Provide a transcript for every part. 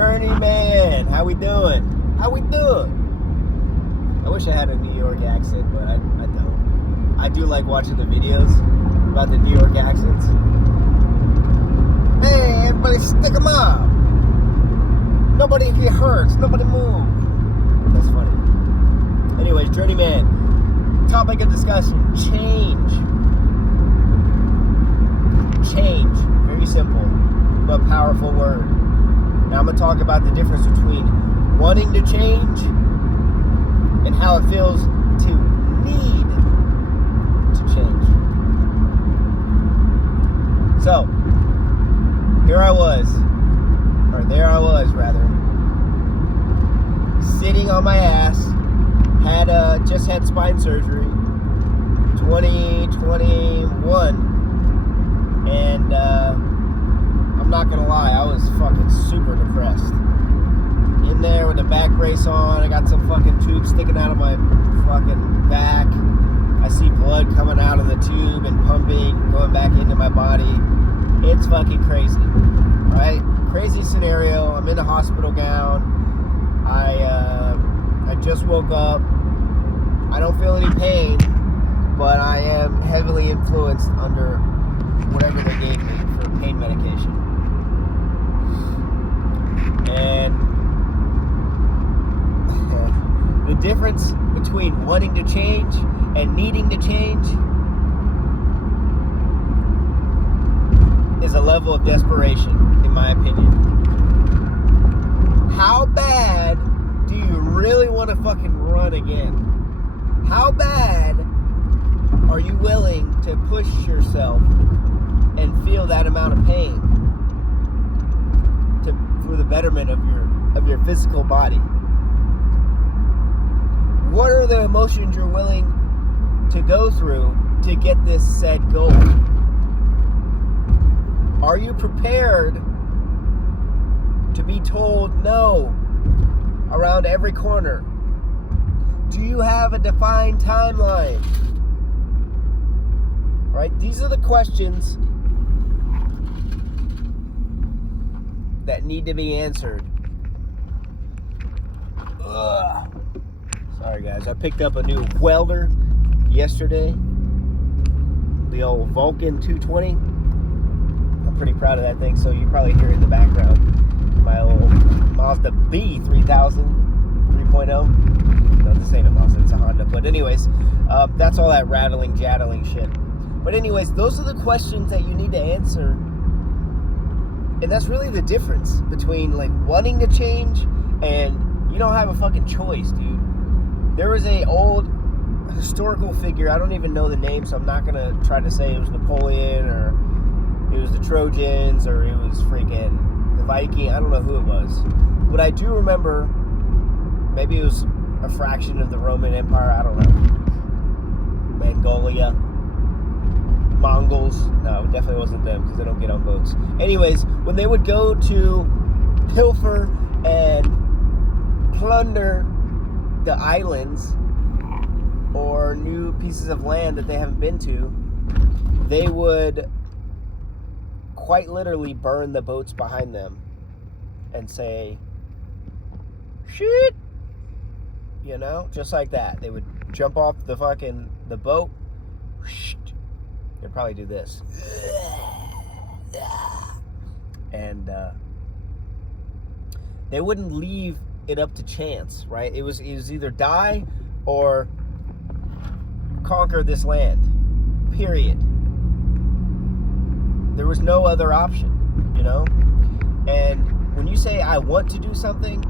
Journeyman, how we doing? How we doing? I wish I had a New York accent, but I don't. I do like watching the videos about the New York accents. Hey, everybody stick 'em up. Nobody get hurt. Nobody move. That's funny. Anyways, Journeyman, topic of discussion, change. Change. Very simple, but powerful word. Now I'm going to talk about the difference between wanting to change and how it feels to need to change. So, there I was, sitting on my ass, just had spine surgery, 2021, and I'm not gonna lie, I was fucking super depressed. In there with a back brace on, I got some fucking tube sticking out of my fucking back. I see blood coming out of the tube and pumping, going back into my body. It's fucking crazy, right? Crazy scenario. I'm in a hospital gown. I just woke up. I don't feel any pain, but I am heavily influenced under whatever they gave me for pain medication. And the difference between wanting to change and needing to change is a level of desperation, in my opinion. How bad do you really want to fucking run again? How bad are you willing to push yourself and feel that amount of pain for the betterment of your physical body? What are the emotions you're willing to go through to get this said goal? Are you prepared to be told no around every corner? Do you have a defined timeline? Right? These are the questions that need to be answered. Ugh. Sorry guys, I picked up a new welder yesterday. The old Vulcan 220. I'm pretty proud of that thing, so you probably hear it in the background. My old Mazda B3000 3.0. No, this ain't a Mazda, it's a Honda. But anyways, that's all that rattling, jattling shit. But anyways, those are the questions that you need to answer. And that's really the difference between like wanting to change and you don't have a fucking choice, dude. There was a old historical figure, I don't even know the name, so I'm not gonna try to say it was Napoleon or it was the Trojans or it was freaking the Viking. I don't know who it was. But I do remember, maybe it was a fraction of the Roman Empire, I don't know. Mongolia. Mongols. No, it definitely wasn't them because they don't get on boats. Anyways, when they would go to pilfer and plunder the islands or new pieces of land that they haven't been to, they would quite literally burn the boats behind them and say, shit, you know, just like that. They would jump off the boat. They'd probably do this. And they wouldn't leave it up to chance, right? It was either die or conquer this land, period. There was no other option, you know? And when you say, I want to do something,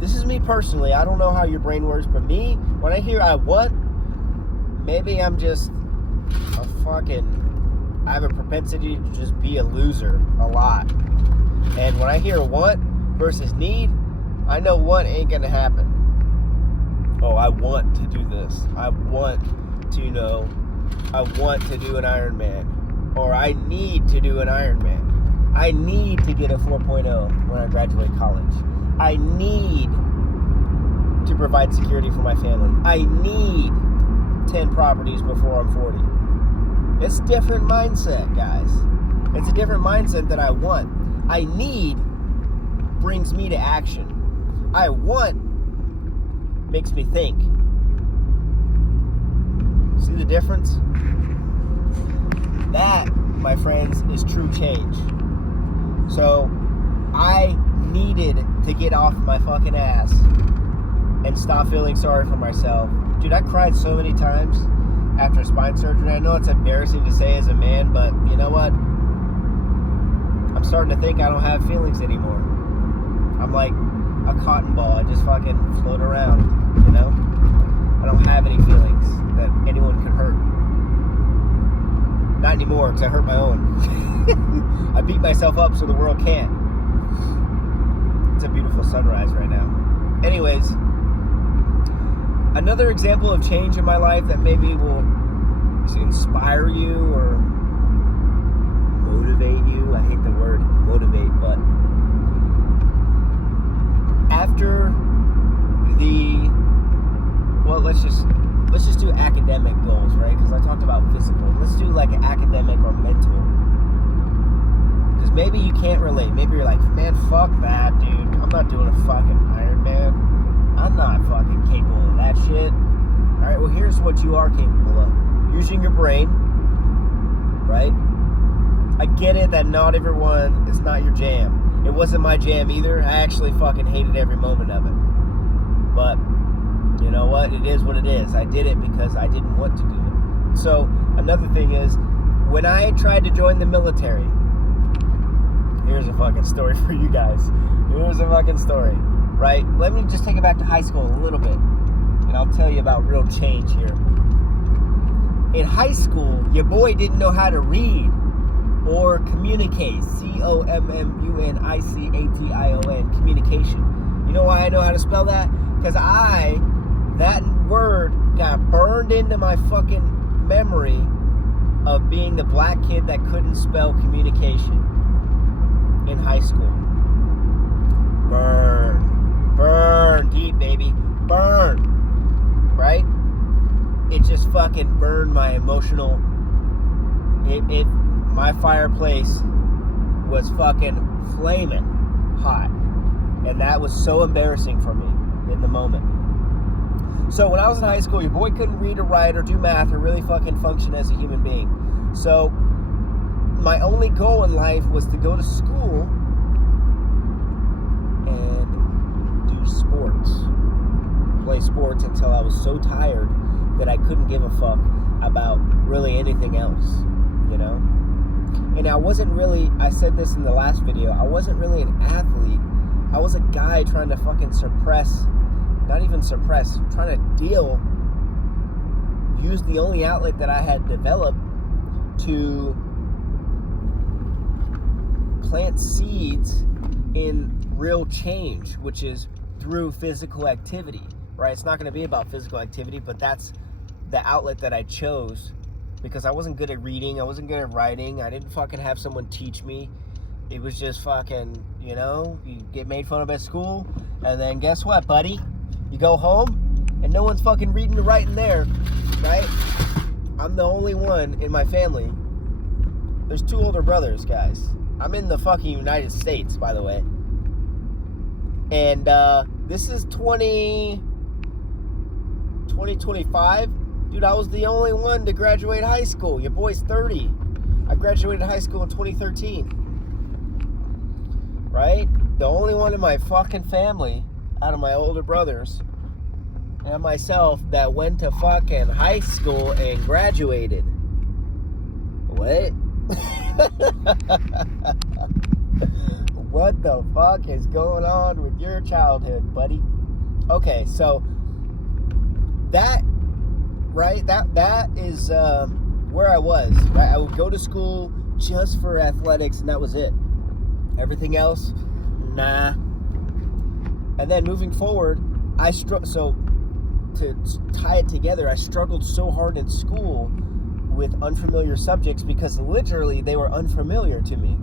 this is me personally. I don't know how your brain works, but me, when I hear I want, maybe I'm just I have a propensity to just be a loser a lot. And when I hear want versus need, I know want ain't gonna happen. Oh, I want to do this. I want to I want to do an Ironman. Or I need to do an Ironman. I need to get a 4.0 when I graduate college. I need to provide security for my family. I need 10 properties before I'm 40. It's a different mindset, guys. It's a different mindset that I want. I need brings me to action. I want makes me think. See the difference? That, my friends, is true change. So, I needed to get off my fucking ass and stop feeling sorry for myself. Dude, I cried so many times after spine surgery. I know it's embarrassing to say as a man, but you know what? I'm starting to think I don't have feelings anymore. I'm like a cotton ball. I just fucking float around, you know? I don't have any feelings that anyone could hurt. Not anymore, because I hurt my own. I beat myself up so the world can't. It's a beautiful sunrise right now. Anyways, another example of change in my life that maybe will inspire you or motivate you. I hate the word motivate, but after let's just do academic goals, right? Because I talked about physical. Let's do like an academic or mental. Because maybe you can't relate. Maybe you're like, man, fuck that, dude. I'm not doing a fucking Ironman. I'm not fucking capable of that shit. Alright, well, here's what you are capable of. Using your brain, right? I get it that not everyone, it's not your jam. It wasn't my jam either. I actually fucking hated every moment of it. But, you know what? It is what it is. I did it because I didn't want to do it. So, another thing is, when I tried to join the military, here's a fucking story for you guys. Here's a fucking story, right? Let me just take it back to high school a little bit, and I'll tell you about real change here. In high school, your boy didn't know how to read or communicate. communication. Communication. You know why I know how to spell that? Because that word got burned into my fucking memory of being the black kid that couldn't spell communication in high school. Burn deep, baby, burn, right? It just fucking burned my emotional, my fireplace was fucking flaming hot, and that was so embarrassing for me in the moment. So when I was in high school, your boy couldn't read or write or do math or really fucking function as a human being. So my only goal in life was to go to school and do sports. Play sports until I was so tired that I couldn't give a fuck about really anything else, you know? And I wasn't really, I said this in the last video, I wasn't really an athlete. I was a guy trying to fucking trying to use the only outlet that I had developed to plant seeds in real change, which is through physical activity, right? It's not going to be about physical activity, but that's the outlet that I chose because I wasn't good at reading, I wasn't good at writing, I didn't fucking have someone teach me. It was just fucking, you know, you get made fun of at school, and then guess what, buddy? You go home, and no one's fucking reading or writing there, right? I'm the only one in my family. There's 2 older brothers, guys. I'm in the fucking United States, by the way. And this is 2025. Dude, I was the only one to graduate high school. Your boy's 30. I graduated high school in 2013. Right? The only one in my fucking family, out of my older brothers and myself, that went to fucking high school and graduated. What? What the fuck is going on with your childhood, buddy? Okay, so that, right, that is where I was, right? I would go to school just for athletics, and that was it. Everything else, nah. And then moving forward, so to tie it together, I struggled so hard in school with unfamiliar subjects because literally they were unfamiliar to me.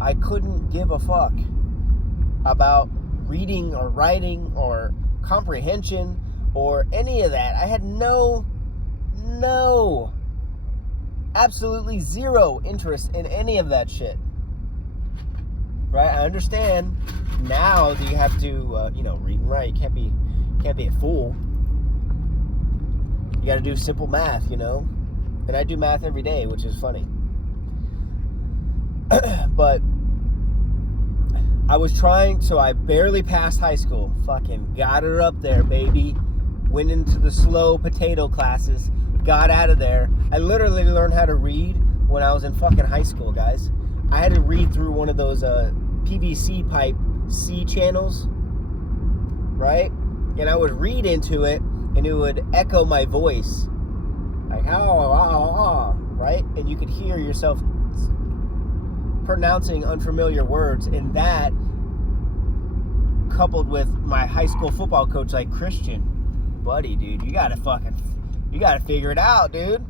I couldn't give a fuck about reading or writing or comprehension or any of that. I had absolutely zero interest in any of that shit. right? I understand now that you have to, read and write. You can't be a fool. You got to do simple math, And I do math every day, which is funny. But I was trying, so I barely passed high school. Fucking got her up there, baby. Went into the slow potato classes. Got out of there. I literally learned how to read when I was in fucking high school, guys. I had to read through one of those PVC pipe C channels, right? And I would read into it, and it would echo my voice. Like, right? And you could hear yourself pronouncing unfamiliar words, and that coupled with my high school football coach, like, Christian, buddy, dude, you gotta figure it out, dude.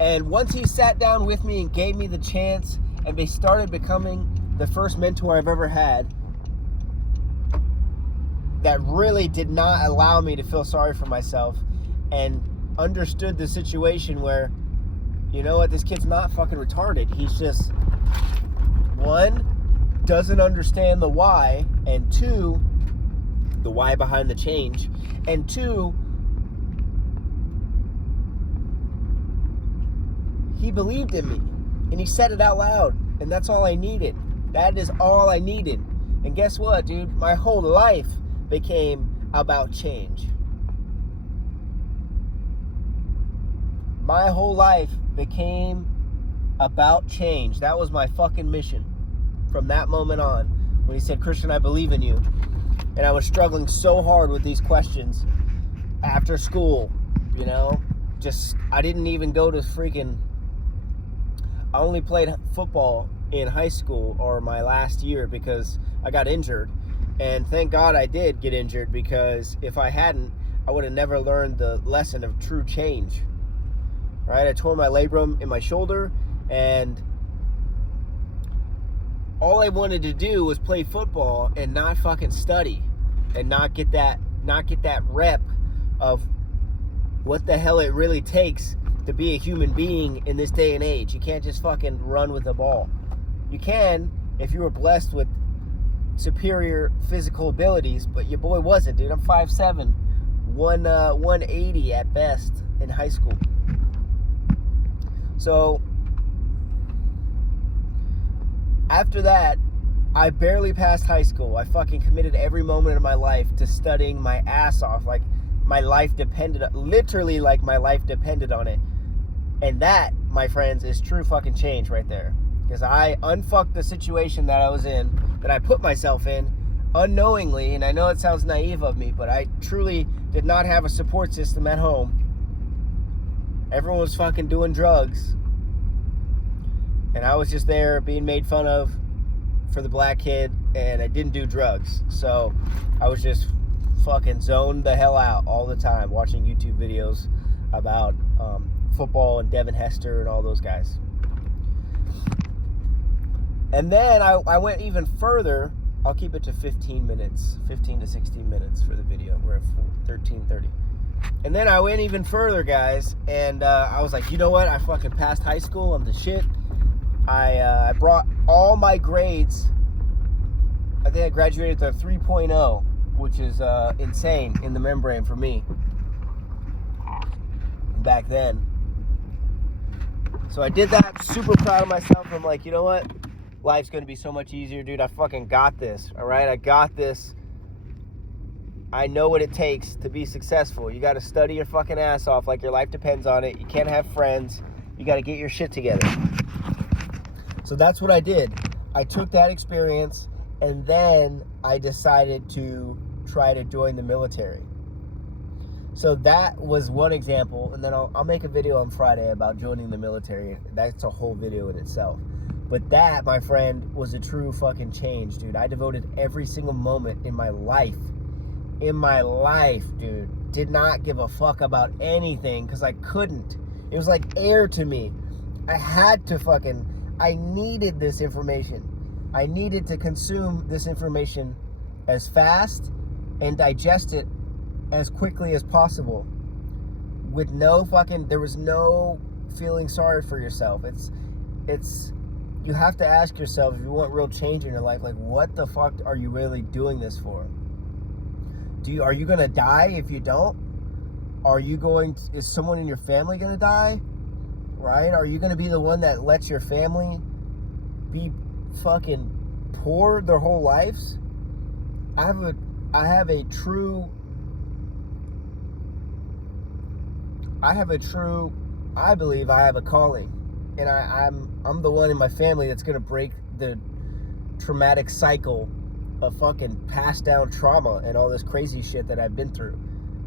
And once he sat down with me and gave me the chance, and they started becoming the first mentor I've ever had, that really did not allow me to feel sorry for myself, and understood the situation where, you know what, this kid's not fucking retarded. He's just, one, doesn't understand the why, and two, the why behind the change, and two, he believed in me, and he said it out loud, and that's all I needed. That is all I needed. And guess what, dude? My whole life became about change. My whole life became about change. That was my fucking mission from that moment on. When he said, Christian, I believe in you. And I was struggling so hard with these questions after school, I didn't even go to freaking... I only played football in high school or my last year because I got injured. And thank God I did get injured, because if I hadn't, I would have never learned the lesson of true change. Right? I tore my labrum in my shoulder, and all I wanted to do was play football and not fucking study, and not get that rep of what the hell it really takes to be a human being in this day and age. You can't just fucking run with the ball. You can if you were blessed with superior physical abilities, but your boy wasn't, dude. I'm 5'7", 180 at best in high school. So after that, I barely passed high school. I fucking committed every moment of my life to studying my ass off, like my life depended, literally like my life depended on it. And that, my friends, is true fucking change right there. Because I unfucked the situation that I was in, that I put myself in unknowingly, and I know it sounds naive of me, but I truly did not have a support system at home. Everyone was fucking doing drugs, and I was just there being made fun of for the black kid, and I didn't do drugs. So I was just fucking zoned the hell out all the time, watching YouTube videos about football and Devin Hester and all those guys. And then I went even further. I'll keep it to 15 to 16 minutes for the video. We're at 13:30. And then I went even further, guys, and I was like, you know what? I fucking passed high school. I'm the shit. I brought all my grades. I think I graduated with a 3.0, which is insane in the membrane for me back then. So I did that, super proud of myself. I'm like, you know what? Life's going to be so much easier, dude. I fucking got this, all right? I got this. I know what it takes to be successful. You got to study your fucking ass off like your life depends on it. You can't have friends. You got to get your shit together. So that's what I did. I took that experience, and then I decided to try to join the military. So that was one example, and then I'll make a video on Friday about joining the military. That's a whole video in itself. But that, my friend, was a true fucking change, dude. I devoted every single moment in my life, dude, did not give a fuck about anything because I couldn't. It was like air to me. I needed this information. I needed to consume this information as fast and digest it as quickly as possible with there was no feeling sorry for yourself. It's you have to ask yourself, if you want real change in your life, like, what the fuck are you really doing this for? Are you gonna die if you don't? Is someone in your family gonna die? Right? Are you gonna be the one that lets your family be fucking poor their whole lives? I believe I have a calling, and I'm the one in my family that's gonna break the traumatic cycle of fucking passed down trauma and all this crazy shit that I've been through.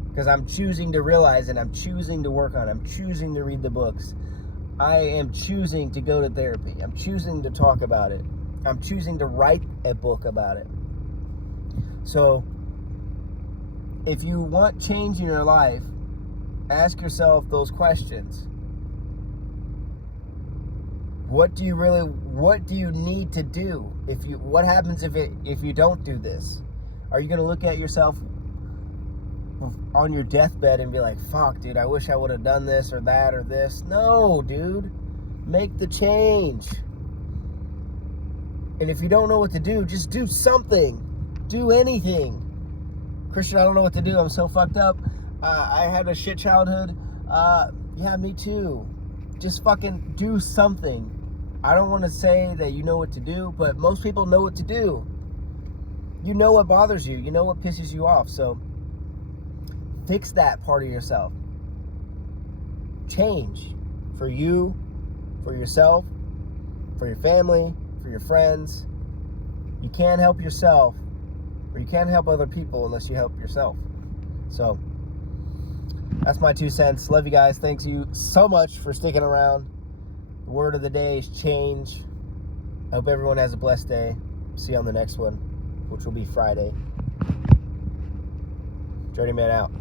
Because I'm choosing to realize, and I'm choosing to work on it. I'm choosing to read the books. I am choosing to go to therapy. I'm choosing to talk about it. I'm choosing to write a book about it. So, if you want change in your life, ask yourself those questions. What do you need to do? What happens if you don't do this? Are you going to look at yourself on your deathbed and be like, fuck, dude, I wish I would have done this or that or this? No, dude. Make the change. And if you don't know what to do, just do something. Do anything. Christian, I don't know what to do. I'm so fucked up. I had a shit childhood. Yeah, me too. Just fucking do something. I don't want to say that you know what to do, but most people know what to do. You know what bothers you. You know what pisses you off. So fix that part of yourself. Change for you, for yourself, for your family, for your friends. You can't help yourself, or you can't help other people unless you help yourself. So that's my 2 cents. Love you guys. Thanks you so much for sticking around. The word of the day is change. I hope everyone has a blessed day. See you on the next one, which will be Friday. Journeyman out.